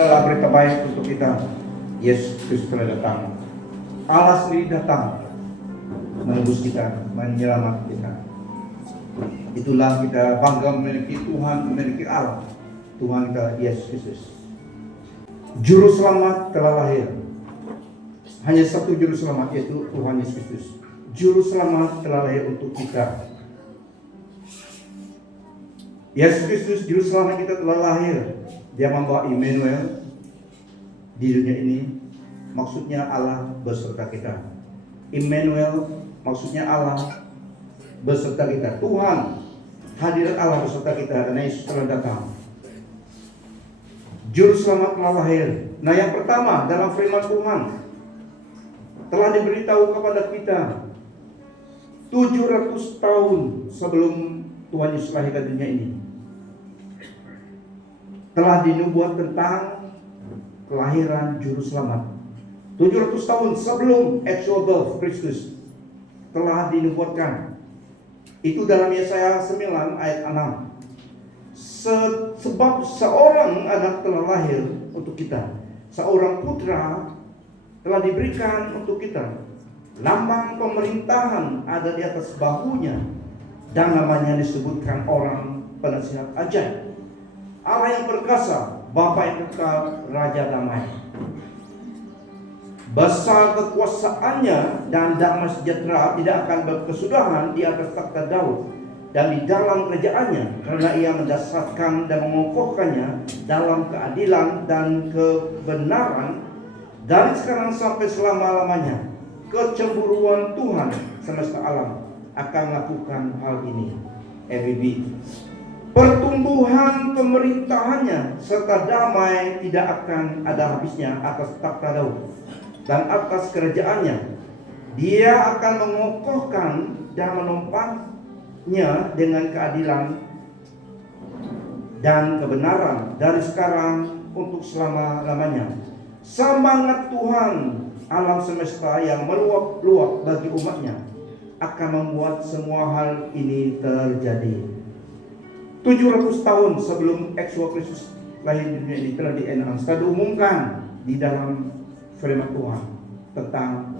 Adalah berita baik untuk kita. Yesus Kristus telah datang. Allah sendiri datang menebus kita, menyelamatkan kita. Itulah kita bangga memiliki Tuhan, memiliki Allah. Tuhan kita Yesus Kristus. Juru selamat telah lahir. Hanya satu juru selamat, yaitu Tuhan Yesus Kristus. Juru selamat telah lahir untuk kita. Yesus Kristus, juru selamat kita telah lahir. Dia membawa Immanuel di dunia ini. Maksudnya Allah beserta kita. Immanuel maksudnya Allah beserta kita. Tuhan, hadirat Allah beserta kita karena Yesus telah datang. Juru selamat telah lahir. Nah, yang pertama dalam firman Tuhan telah diberitahu kepada kita 700 tahun sebelum Tuhan Yesus lahir ke dunia ini. Telah dinubuat tentang kelahiran juru selamat. 700 tahun sebelum actual birth Kristus telah dinubuatkan. Itu dalam Yesaya 9 ayat 6. Sebab seorang anak telah lahir untuk kita, seorang putra telah diberikan untuk kita. Lambang pemerintahan ada di atas bahunya, dan namanya disebutkan orang penasihat ajaib, Allah yang perkasa, Bapa yang kekal, Raja damai. Besar kekuasaannya dan damai sejahtera tidak akan berkesudahan di atas takhta Daud dan di dalam kerajaannya, karena ia mendasarkan dan mengokohkannya dalam keadilan dan kebenaran dari sekarang sampai selama-lamanya. Kecemburuan Tuhan semesta alam akan melakukan hal ini. EBB. Pertumbuhan pemerintahannya serta damai tidak akan ada habisnya atas takhta Daud dan atas kerajaannya. Dia akan mengokohkan dan menopangnya dengan keadilan dan kebenaran dari sekarang untuk selama-lamanya. Semangat Tuhan alam semesta yang meluap-luap bagi umatnya akan membuat semua hal ini terjadi. 700 tahun sebelum actual Kristus lahir di dunia ini telah diumumkan di dalam firman Tuhan tentang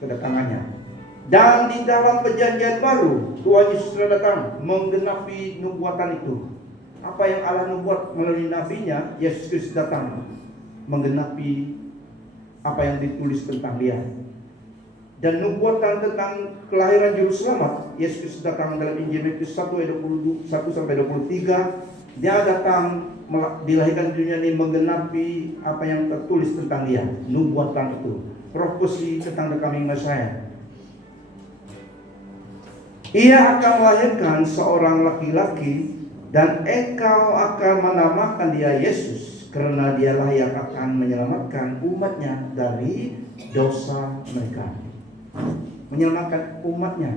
kedatangannya. Dan di dalam perjanjian baru Tuhan Yesus telah datang menggenapi nubuatan itu. Apa yang Allah nubuat melalui nabinya, Yesus Kristus datang menggenapi apa yang ditulis tentang dia. Dan nubuatan tentang kelahiran juru selamat, Yesus Kristus datang dalam Injil Matius 1 ayat 21 sampai 23. Dia datang dilahirkan di dunia ini menggenapi apa yang tertulis tentang dia, nubuatan itu, profesi tentang the coming Messiah. Ia akan melahirkan seorang laki-laki dan engkau akan menamakan dia Yesus, karena dialah yang akan menyelamatkan umatnya dari dosa mereka. Menyelamatkan umatnya,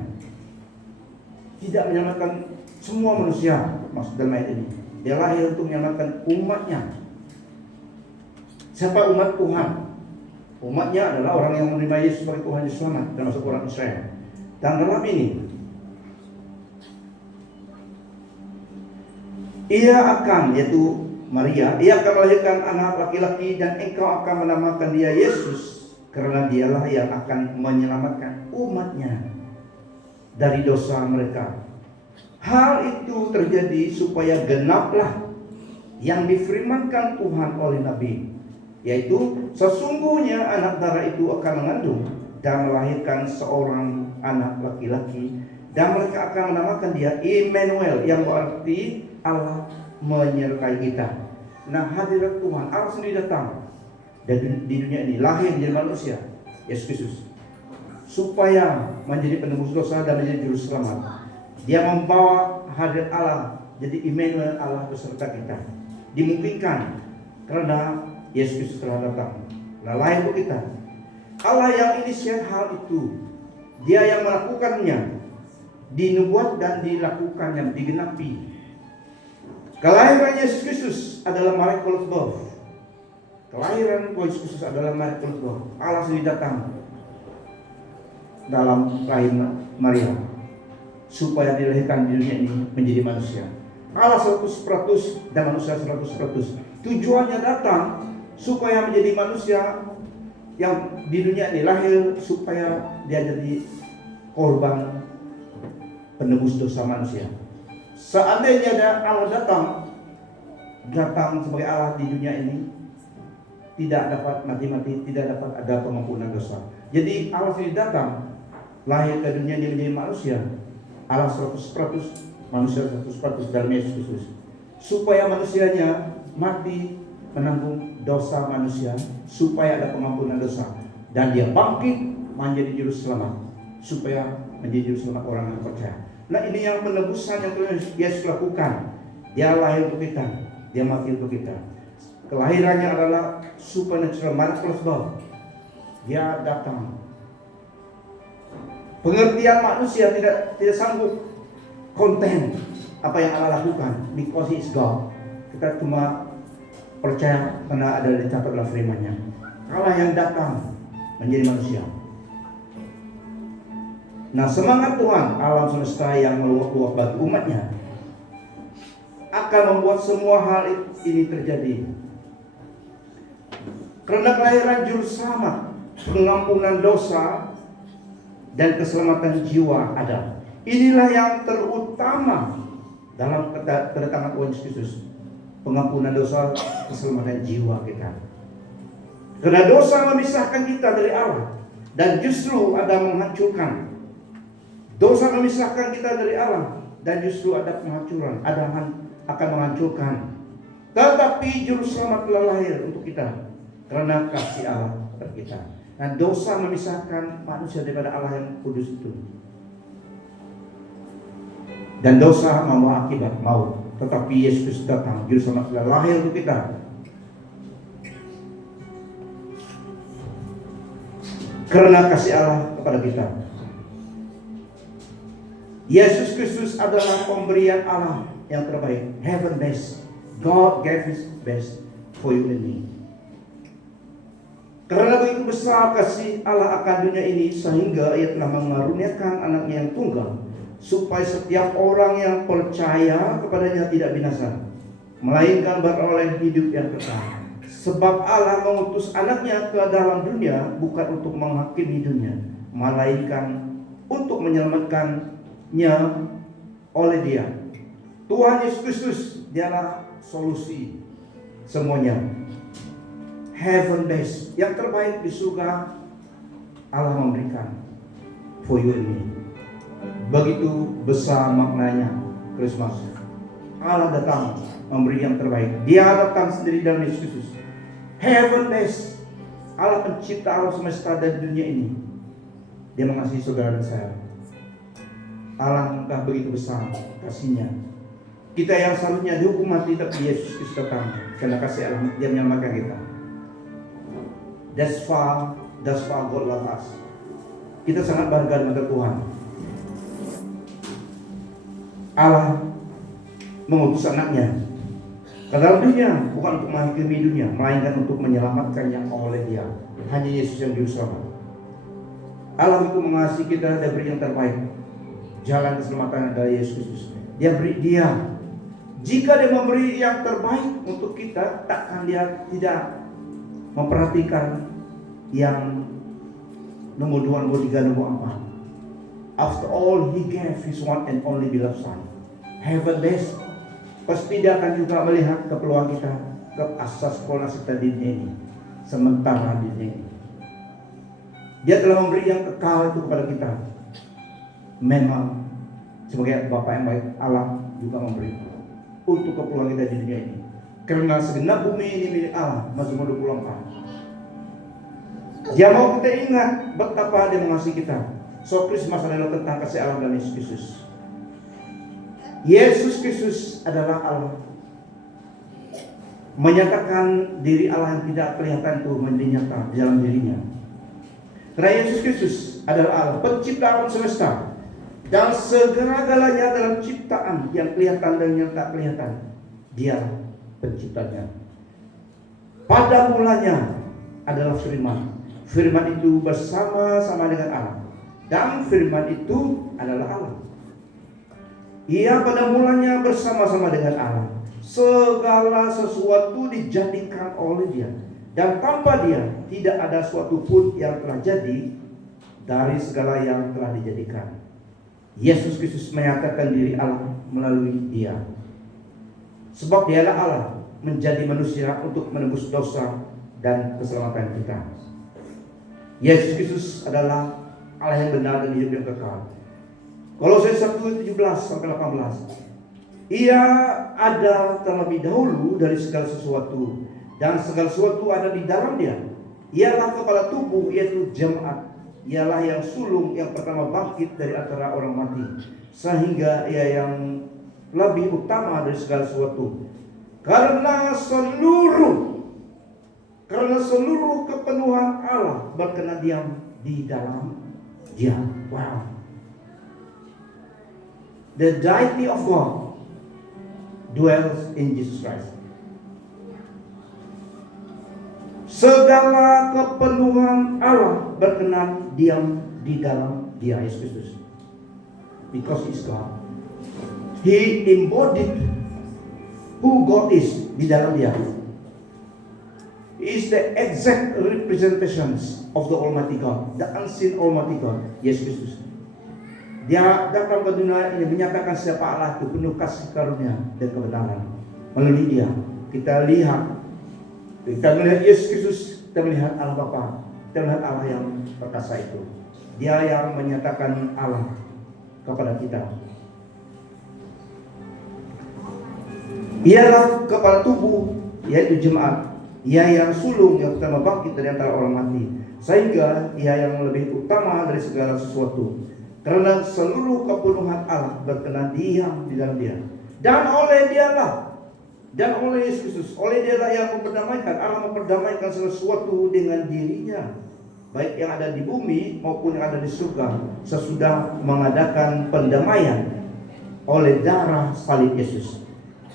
tidak menyelamatkan semua manusia. Maksud dalam ayat ini, dia lahir untuk menyelamatkan umatnya. Siapa umat Tuhan? Umatnya adalah orang yang menerima Yesus sebagai Tuhan Yesus selamat, termasuk orang Israel. Dan dalam ini ia akan, yaitu Maria, ia akan melahirkan anak laki-laki dan engkau akan menamakan dia Yesus, karena dialah yang akan menyelamatkan umatnya dari dosa mereka. Hal itu terjadi supaya genaplah yang difirmankan Tuhan oleh Nabi, yaitu sesungguhnya anak darah itu akan mengandung dan melahirkan seorang anak laki-laki, dan mereka akan menamakan dia Immanuel, yang berarti Allah menyertai kita. Nah, hadirat Tuhan, Allah sendiri datang dan di dunia ini lahir menjadi manusia, Yesus Kristus, supaya menjadi penebus dosa dan menjadi juru selamat. Dia membawa hadirat Allah, jadi Immanuel, Allah beserta kita. Dimungkinkan karena Yesus Kristus telah datang, nah lahir untuk kita. Allah yang inisiat hal itu, Dia yang melakukannya, dinubuat dan dilakukannya, digenapi. Kelahiran Yesus Kristus adalah miraculous birth. Kelahiran Yesus Kristus adalah miraculous birth. Allah sendiri datang dalam rahim Maria supaya dilahirkan di dunia ini menjadi manusia. Allah 100% dan manusia 100%. Tujuannya datang supaya menjadi manusia yang di dunia ini lahir supaya dia jadi korban penebus dosa manusia. Seandainya ada Allah datang sebagai Allah di dunia ini, tidak dapat mati-mati, tidak dapat ada pengampunan dosa. Jadi Allah sendiri datang, lahir ke dunia ini menjadi manusia, Allah 100%, manusia 100% dalam Yesus Kristus, supaya manusianya mati menanggung dosa manusia, supaya ada pengampunan dosa, dan dia bangkit menjadi juru selamat, supaya menjadi juru selamat orang yang percaya. Nah, ini yang penebusan yang Yesus lakukan. Dia lahir untuk kita, dia mati untuk kita. Kelahirannya adalah supernatural, miraculous. Dia datang. Pengertian manusia tidak sanggup konten apa yang Allah lakukan, because He is God. Kita cuma percaya karena ada dicatat dalam firman-Nya. Allah yang datang menjadi manusia. Nah, semangat Tuhan alam semesta yang meluap-luap bagi umatnya akan membuat semua hal ini terjadi. Karena kelahiran juru selamat, pengampunan dosa, dan keselamatan jiwa ada. Inilah yang terutama dalam kedatangan Tuhan Yesus Kristus. Pengampunan dosa, keselamatan jiwa kita. Karena dosa memisahkan kita dari Allah, dan justru ada menghancurkan. Dosa memisahkan kita dari Allah, dan justru ada penghancuran, akan menghancurkan. Tetapi juru selamat telah lahir untuk kita karena kasih Allah kepada kita. Nah, dosa memisahkan manusia daripada Allah yang kudus itu. Dan dosa membawa akibat maut. Tetapi Yesus datang, juru selamat telah lahir untuk kita. Karena kasih Allah kepada kita. Yesus Kristus adalah pemberian Allah yang terbaik, heaven best. God gave His best for you and me. Karena begitu besar kasih Allah akan dunia ini, sehingga Ia telah mengaruniakan anaknya yang tunggal, supaya setiap orang yang percaya kepadanya tidak binasa, melainkan beroleh hidup yang kekal. Sebab Allah mengutus anaknya ke dalam dunia bukan untuk menghakimi dunia, melainkan untuk menyelamatkannya oleh Dia. Tuhan Yesus Kristus, Dialah solusi semuanya. Heaven best, yang terbaik di surga Allah memberikan for you and me. Begitu besar maknanya Christmas. Allah datang memberi yang terbaik. Dia datang sendiri dalam Yesus Kristus. Heaven best, Allah pencipta alam semesta dan dunia ini. Dia mengasihi saudara dan saya. Allah entah begitu besar kasihnya. Kita yang seharusnya dihukum mati, tapi Yesus Kristus datang karena kasih Allah, Dia menyelamatkan kita. That's far God love us. Kita sangat bangga dengan Tuhan. Allah mengutus anaknya ke dalam dunia bukan untuk menghakimi dunia, melainkan untuk menyelamatkannya oleh Dia. Hanya Yesus yang juru selamat. Allah itu mengasihi kita dan beri yang terbaik. Jalan keselamatan adalah Yesus Kristus. Dia beri Dia. Jika Dia memberi yang terbaik untuk kita, takkan Dia tidak memperhatikan yang nomor 2, nomor 3, nomor 4. After all, He gave His one and only beloved Son. Heaven best. Pasti Dia akan juga melihat keperluan kita, ke asas sekolah serta di dunia ini, sementara di dunia ini. Dia telah memberi yang kekal itu kepada kita. Memang sebagai Bapa yang baik, Allah juga memberi untuk keperluan kita di dunia ini. Karena segenap bumi ini milik Allah. Mazmur 24. Dia mau kita ingat betapa Dia mengasihi kita. So Christmas adalah tentang kasih Allah dan Yesus Kristus. Yesus Kristus adalah Allah. Menyatakan diri Allah yang tidak kelihatan itu menjadi nyata di dalam dirinya. Karena Yesus Kristus adalah Allah, pencipta alam semesta. Dan segala-galanya dalam ciptaan yang kelihatan dan yang tak kelihatan, Dia penciptanya. Pada mulanya adalah firman. Firman itu bersama-sama dengan Allah, dan firman itu adalah Allah. Ia pada mulanya bersama-sama dengan Allah. Segala sesuatu dijadikan oleh Dia, Dan tanpa dia tidak ada suatu pun yang telah jadi dari segala yang telah dijadikan. Yesus Kristus menyatakan diri Allah melalui dia. Sebab dialah Allah menjadi manusia untuk menebus dosa dan keselamatan kita. Yesus Kristus adalah Allah yang benar dan hidup yang kekal. Kolose 1:17-18. Ia ada terlebih dahulu dari segala sesuatu, dan segala sesuatu ada di dalam dia. Ialah kepala tubuh, yaitu jemaat. Ialah yang sulung yang pertama bangkit dari antara orang mati, sehingga ia yang lebih utama dari segala sesuatu. Karena seluruh kepenuhan Allah berkenan diam di dalam dia. Wow. The deity of God dwells in Jesus Christ. Segala kepenuhan Allah berkenan diam di dalam dia, Yesus Kristus. Because He is God. He embodied who God is di dalam dia. He is the exact representations of the Almighty God, the unseen Almighty God, Yesus Kristus. Dia datang ke dunia ini menyatakan siapa Allah itu, penuh kasih karunia dan kebenaran. Melalui dia kita melihat Yesus Kristus, kita melihat Allah Bapa, kita melihat Allah yang perkasa itu. Dia yang menyatakan Allah kepada kita. Ialah kepala tubuh, yaitu jemaat. Ia yang sulung yang pertama bangkit dari antara orang mati, sehingga ia yang lebih utama dari segala sesuatu. Karena seluruh kepenuhan Allah berkenan diam di dalam dia. Dan oleh dialah, dan oleh Yesus Kristus, oleh dialah yang memperdamaikan. Allah memperdamaikan sesuatu dengan dirinya, baik yang ada di bumi maupun yang ada di surga, sesudah mengadakan pendamaian oleh darah salib Yesus.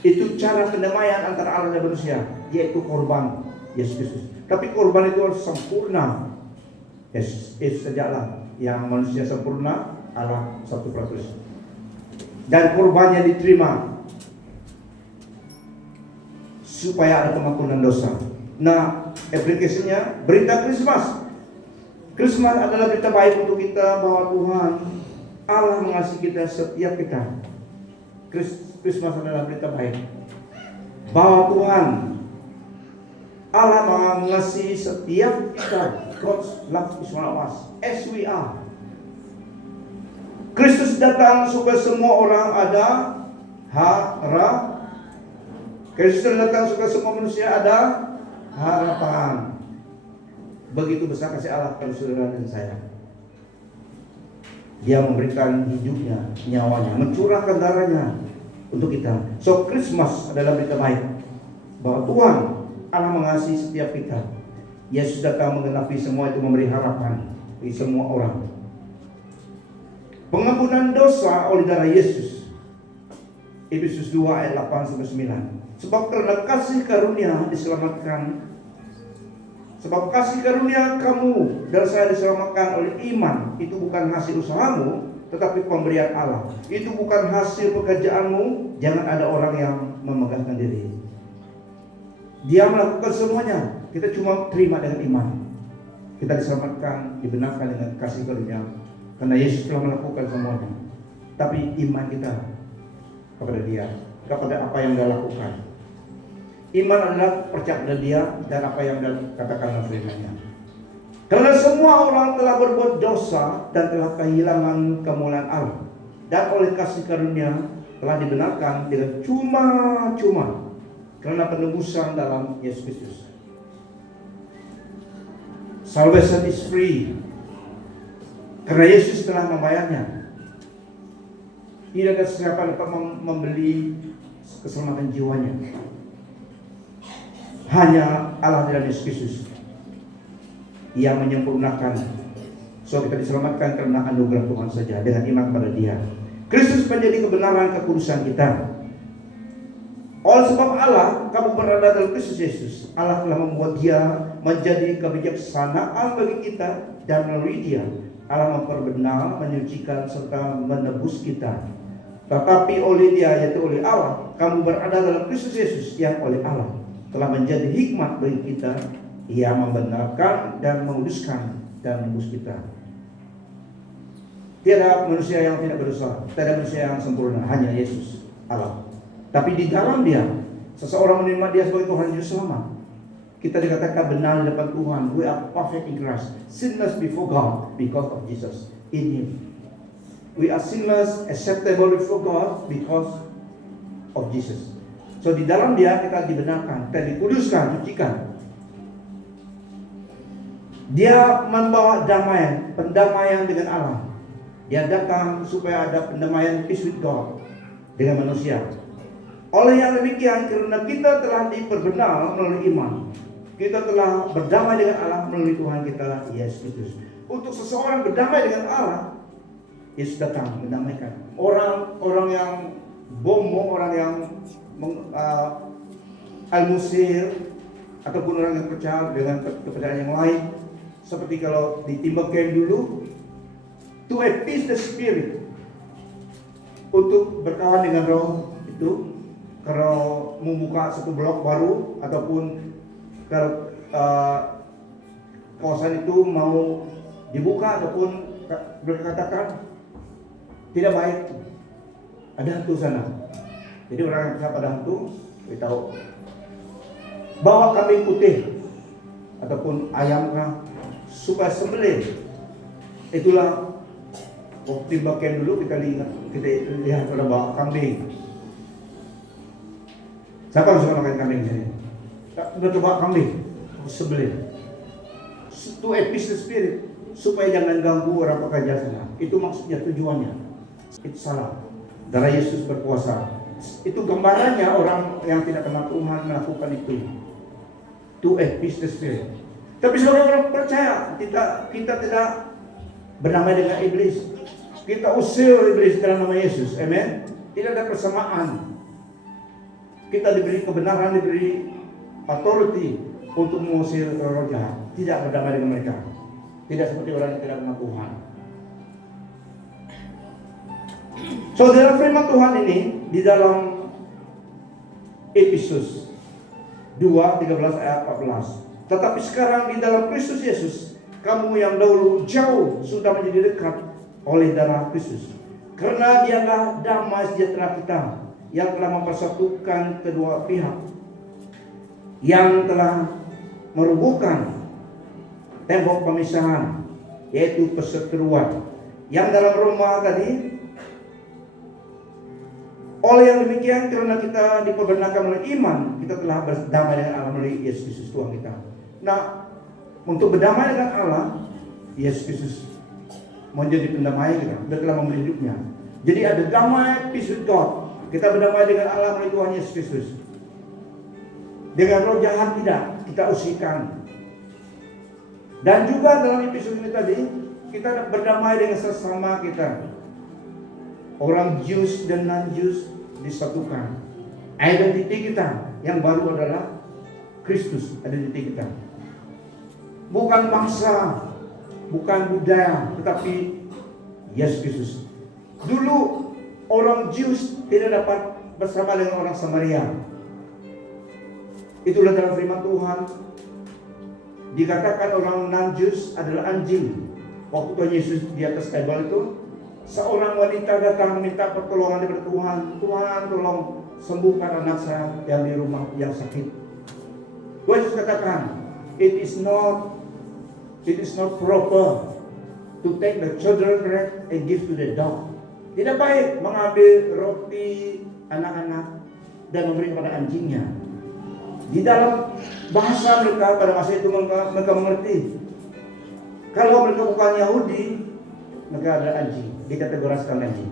Itu cara pendamaian antara Allah dan manusia, yaitu korban Yesus Kristus. Tapi korban itu harus sempurna. Yesus sajalah yang manusia sempurna, Allah 100%. Dan korbannya diterima supaya ada pengampunan dosa. Nah, aplikasinya berita Krismas. Krismas adalah berita baik untuk kita bahwa Tuhan Allah mengasihi kita setiap kita. Krismas adalah berita baik bahwa Tuhan Allah mengasihi setiap kita. God's love is one of us, as we are. Kristus datang supaya semua orang ada Kristus datang supaya semua manusia ada harapan. Begitu besar kasih Allah kepada saudara dan saya. Dia memberikan hidupnya, nyawanya, mencurahkan darahnya untuk kita. So Christmas adalah berita baik bahwa Tuhan Allah mengasihi setiap kita. Yesus datang menggenapi semua itu, memberi harapan bagi semua orang. Pengampunan dosa oleh darah Yesus. Efesus 2 ayat 8-9. Sebab karena kasih karunia diselamatkan. Sebab kasih karunia kamu dan saya diselamatkan oleh iman. Itu bukan hasil usahamu, tetapi pemberian Allah. Itu bukan hasil pekerjaanmu. Jangan ada orang yang memegahkan diri. Dia melakukan semuanya. Kita cuma terima dengan iman. Kita diselamatkan, dibenarkan dengan kasih karunia, karena Yesus telah melakukan semuanya. Tapi iman kita kepada Dia, kepada apa yang Dia lakukan. Iman adalah percaya pada Dia dan apa yang Dia katakan dalam firman-Nya. Karena semua orang telah berbuat dosa dan telah kehilangan kemuliaan Allah, dan oleh kasih karunia telah dibenarkan dengan cuma-cuma karena penebusan dalam Yesus Kristus. Salvation is free. Karena Yesus telah membayarnya. Tidak ada siapa dapat membeli keselamatan jiwanya. Hanya Allah dan Yesus Kristus yang menyempurnakan. So kita diselamatkan karena anugerah Tuhan saja dengan iman pada Dia. Kristus menjadi kebenaran kekudusan kita. Oleh sebab Allah, kamu berada dalam Kristus Yesus. Allah telah membuat Dia menjadi kebijaksanaan bagi kita, dan melalui Dia Allah memperbenar, menyucikan serta menebus kita. Tetapi oleh Dia, yaitu oleh Allah, kamu berada dalam Kristus Yesus yang oleh Allah telah menjadi hikmat bagi kita Ia membenarkan dan menguduskan dan menebus kita. Tiada manusia yang tidak berdosa, tiada manusia yang sempurna, hanya Yesus Allah. Tapi di dalam Dia, seseorang menerima Dia sebagai Tuhan Juru Selamat, kita dikatakan benar di depan Tuhan. We are perfect in Christ, sinless before God because of Jesus in Him. We are sinless, acceptable before God because of Jesus. So di dalam Dia kita dibenarkan, kita dikuduskan, disucikan. Dia membawa damai, pendamaian dengan Allah. Dia datang supaya ada pendamaian, peace with God, dengan manusia. Oleh yang demikian, karena kita telah diperbenar melalui iman, kita telah berdamai dengan Allah melalui Tuhan kita Yesus Kristus. Untuk seseorang berdamai dengan Allah, Yesus datang mendamaikan. Orang yang bombong, orang yang al-musir, ataupun orang yang percaya dengan kepercayaan yang lain, seperti kalau di Timber Camp dulu, to appease the spirit, untuk berkawan dengan roh itu. Kalau membuka satu blok baru ataupun kalau kawasan itu mau dibuka ataupun berkatakan tidak baik, ada hantu sana. Jadi orang yang percaya pada hantu, beritahu bawa kambing putih ataupun ayam kah, supaya sembelih. Itulah waktu bagian dulu kita lihat pada bawa kambing. Siapa yang suka makan kambing sini? Udah coba kambing, sembelih. To appease the spirit, supaya jangan ganggu orang pekerja sana. Itu maksudnya, tujuannya. Itu salah. Darah Yesus berkuasa. Itu gambarannya orang yang tidak kenal Tuhan melakukan itu. To appease the spirit. Tapi sebagai orang percaya, kita tidak berdamai dengan iblis. Kita usir iblis dalam nama Yesus. Amen. Tidak ada persamaan. Kita diberi kebenaran, diberi authority untuk mengusir roh jahat. Tidak berdamai dengan mereka. Tidak seperti orang yang tidak kenal Tuhan. So dalam firman Tuhan ini, di dalam Efesus 2:13 ayat 14. Tetapi sekarang di dalam Kristus Yesus, kamu yang dahulu jauh sudah menjadi dekat oleh darah Kristus. Karena Dialah damai sejahtera kita, yang telah mempersatukan kedua pihak, yang telah merubuhkan tembok pemisahan, yaitu perseteruan. Yang dalam Roma tadi, oleh yang demikian, karena kita diperbenarkan melalui iman, kita telah berdamai dengan Allah melalui Yesus Kristus Tuhan kita. Nah, untuk berdamai dengan Allah, Yesus Kristus menjadi pendamai kita. Dia telah memberi hidupnya. Jadi ada damai, peace with God. Kita berdamai dengan Allah melalui Tuhan Yesus Kristus. Dengan roh jahat tidak, kita usirkan. Dan juga dalam episode ini tadi, kita berdamai dengan sesama kita. Orang Jews dan non-Jews disatukan. Identiti kita yang baru adalah Kristus, identiti kita. Bukan bangsa, bukan budaya, tetapi Yesus Kristus. Dulu orang Jews tidak dapat bersama dengan orang Samaria. Itulah dalam firman Tuhan dikatakan orang non-Jews adalah anjing. Waktu Tuhan Yesus di atas kayu itu, seorang wanita datang minta pertolongan dari Tuhan. Tuhan, tolong sembuhkan anak saya yang di rumah yang sakit. Tuhan Yesus katakan, it is not proper to take the children's bread and give to the dog. Tidak baik mengambil roti anak-anak dan memberi kepada anjingnya. Di dalam bahasa mereka pada masa itu mereka mengerti. Kalau mereka bukan Yahudi, mereka adalah anjing, dikategorikan anjing.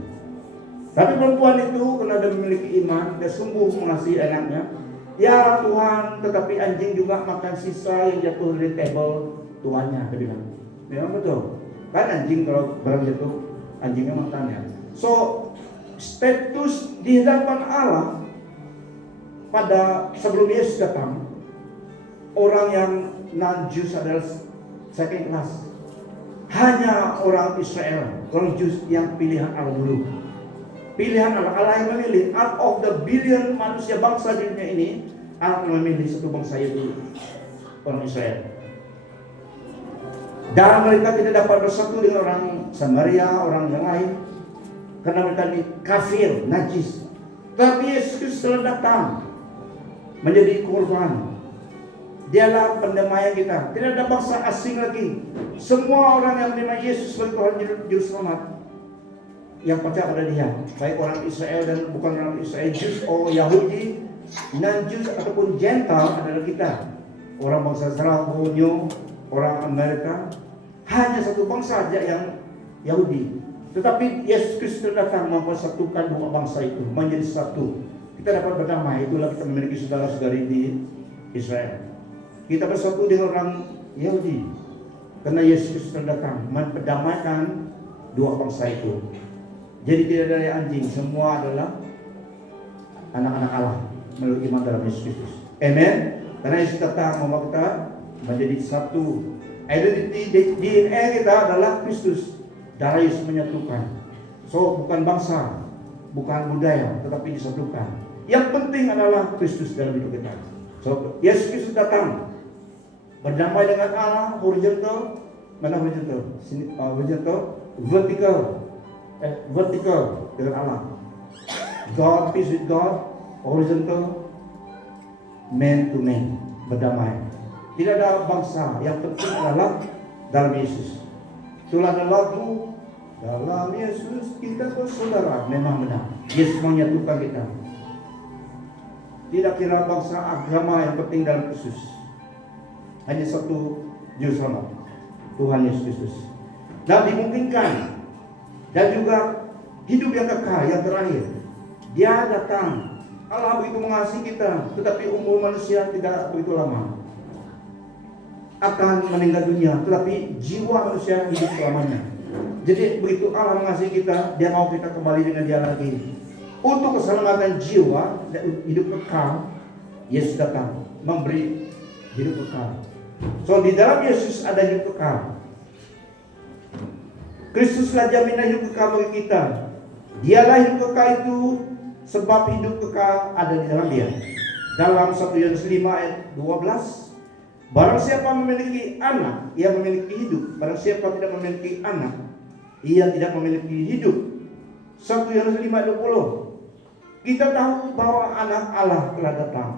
Tapi perempuan itu karena dia memiliki iman, dia sungguh mengasihi anaknya. Ya Tuhan, tetapi anjing juga makan sisa yang jatuh dari table tuannya. Dia bilang, memang betul. Kan anjing kalau barang jatuh, anjingnya makannya. So, status di hadapan Allah pada sebelum Yesus datang, orang yang non-Jews adalah second class. Hanya orang Israel, orang Jews yang pilihan Allah dulu. Pilihan Allah yang memilih. Out of the billion manusia bangsa di dunia ini, Allah memilih satu bangsa Yahudi. orang Israel. Dan mereka tidak dapat bersatu dengan orang Samaria, orang yang lain, karena mereka ini kafir, najis. Tapi Yesus Kristus telah datang menjadi korban. Dialah pendamaian kita. Tidak ada bangsa asing lagi. Semua orang yang menerima Yesus sebagai Tuhan Juru Selamat, yang percaya pada Dia, baik orang Israel dan bukan orang Israel, Jews atau Yahudi, non-Jews ataupun Gentile, adalah kita. Orang bangsa Zerahonyo, orang Amerika, hanya satu bangsa saja yang Yahudi. Tetapi Yesus Kristus datang mempersatukan dua bangsa itu menjadi satu. Kita dapat berdamai. Itulah kita memiliki saudara-saudari di Israel. Kita bersatu dengan orang Yahudi karena Yesus Kristus datang memperdamaikan dua bangsa itu. Jadi tidak ada yang anjing, semua adalah anak-anak Allah melalui iman dalam Yesus Kristus. Amen. Karena Yesus datang membawa kita menjadi satu. Identity DNA kita adalah Kristus. Darah Yesus menyatukan. So bukan bangsa, bukan budaya, tetapi disatukan. Yang penting adalah Kristus dalam hidup kita. So Yesus Kristus datang berdamai dengan Allah, horizontal, mana horizontal? Horizontal, vertical dengan Allah. God, peace with God, horizontal, man to man, berdamai. Tidak ada bangsa, yang penting adalah dalam Yesus. Itulah ada lagu, dalam Yesus kita bersaudara. Memang benar, Yesus menyatukan kita. Tidak kira bangsa, agama, yang penting dalam Kristus. Hanya satu Juru Selamat, Tuhan Yesus Kristus. Dan dimungkinkan dan juga hidup yang kekal, yang terakhir. Dia datang. Allah begitu mengasihi kita, tetapi umur manusia tidak begitu lama. Akan meninggal dunia, tetapi jiwa manusia hidup selamanya. Jadi begitu Allah mengasihi kita, Dia mau kita kembali dengan Dia lagi. Untuk keselamatan jiwa dan hidup kekal, Yesus datang memberi hidup kekal. So di dalam Yesus ada hidup kekal. Kristuslah jaminan hidup kekal bagi kita. Dialah hidup kekal itu, sebab hidup kekal ada di dalam Dia. Dalam 1 Yohanes 5 ayat 12, barang siapa memiliki anak, ia memiliki hidup. Barang siapa tidak memiliki anak, ia tidak memiliki hidup. 1 Yohanes 5 ayat 20. Kita tahu bahwa anak Allah telah datang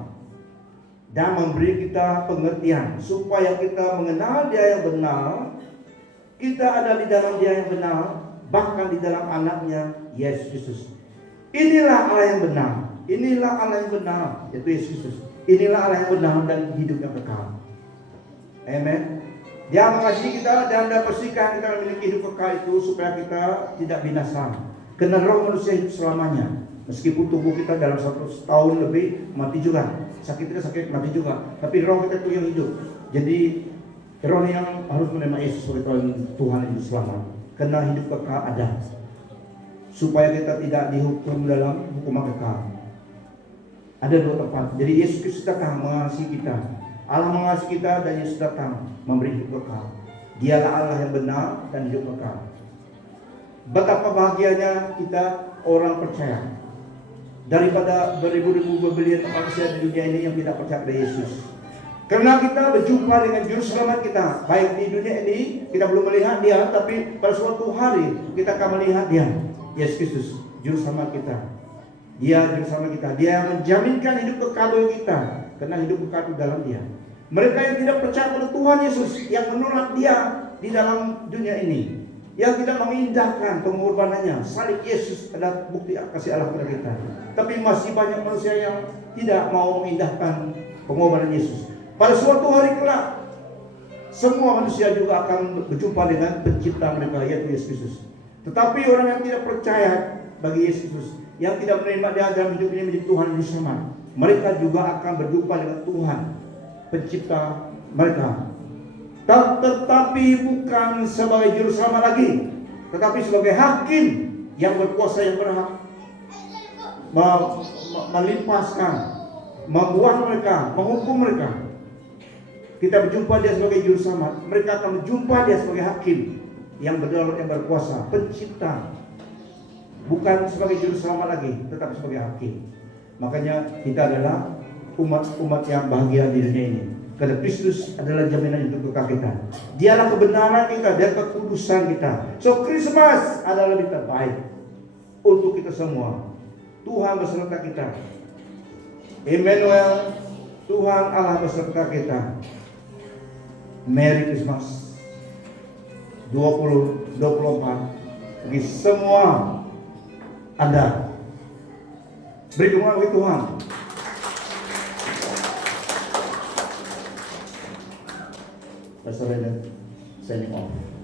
dan memberi kita pengertian supaya kita mengenal Dia yang benar. Kita ada di dalam Dia yang benar, bahkan di dalam anaknya Yesus Kristus. Inilah Allah yang benar. Inilah Allah yang benar, yaitu Yesus Kristus. Inilah Allah yang benar dan hidup yang kekal. Amen. Dia mengasihi kita dan Dia bersihkan kita memiliki hidup kekal itu supaya kita tidak binasa. Karena roh manusia hidup selamanya. Meskipun tubuh kita dalam 100 tahun lebih mati juga. Sakit kita sakit mati juga. Tapi roh kita itu yang hidup. Jadi roh yang harus menerima Yesus sebagai Tuhan yang selamat. Karena hidup kekal ada. Supaya kita tidak dihukum dalam hukuman kekal. Ada dua tempat. Jadi Yesus Kristus datang mengasihi kita. Allah mengasihi kita dan Yesus datang memberi hidup kekal. Dialah Allah yang benar dan hidup kekal. Betapa bahagianya kita orang percaya. Daripada beribu-ribu bilion manusia di dunia ini yang tidak percaya pada Yesus. Karena kita berjumpa dengan Juru Selamat kita. Baik di dunia ini kita belum melihat Dia, tapi pada suatu hari kita akan melihat Dia, Yesus Kristus, Juru Selamat kita. Dia Juru Selamat kita. Dia yang menjaminkan hidup kekal bagi kita. Karena hidup kekal di dalam Dia. Mereka yang tidak percaya pada Tuhan Yesus, yang menolak Dia di dalam dunia ini, yang tidak mengindahkan pengorbanannya. Salib Yesus adalah bukti kasih Allah kepada kita. Tapi masih banyak manusia yang tidak mau mengindahkan pengorbanan Yesus. Pada suatu hari kelak, semua manusia juga akan berjumpa dengan pencipta mereka, yaitu Yesus Kristus. Tetapi orang yang tidak percaya bagi Yesus Kristus, yang tidak menerima Dia dalam hidup ini menjadi Tuhan yang sama, mereka juga akan berjumpa dengan Tuhan pencipta mereka. Tetapi bukan sebagai juru selamat lagi, tetapi sebagai hakim yang berkuasa, yang berhak melimpaskan, membuang mereka, menghukum mereka. Kita berjumpa Dia sebagai juru selamat, mereka akan berjumpa Dia sebagai hakim yang berdaulat, yang berkuasa, pencipta. Bukan sebagai juru selamat lagi, tetapi sebagai hakim. Makanya kita adalah umat-umat yang bahagia di dunia ini. Karena Kristus adalah jaminan untuk kekal kita. Dialah kebenaran kita, dia kekudusan kita. So Christmas adalah berita baik untuk kita semua. Tuhan beserta kita. Emmanuel, Tuhan Allah beserta kita. Merry Christmas 2024 bagi semua Anda. Beri kemuliaan bagi Tuhan. Pastor Reden, signing off.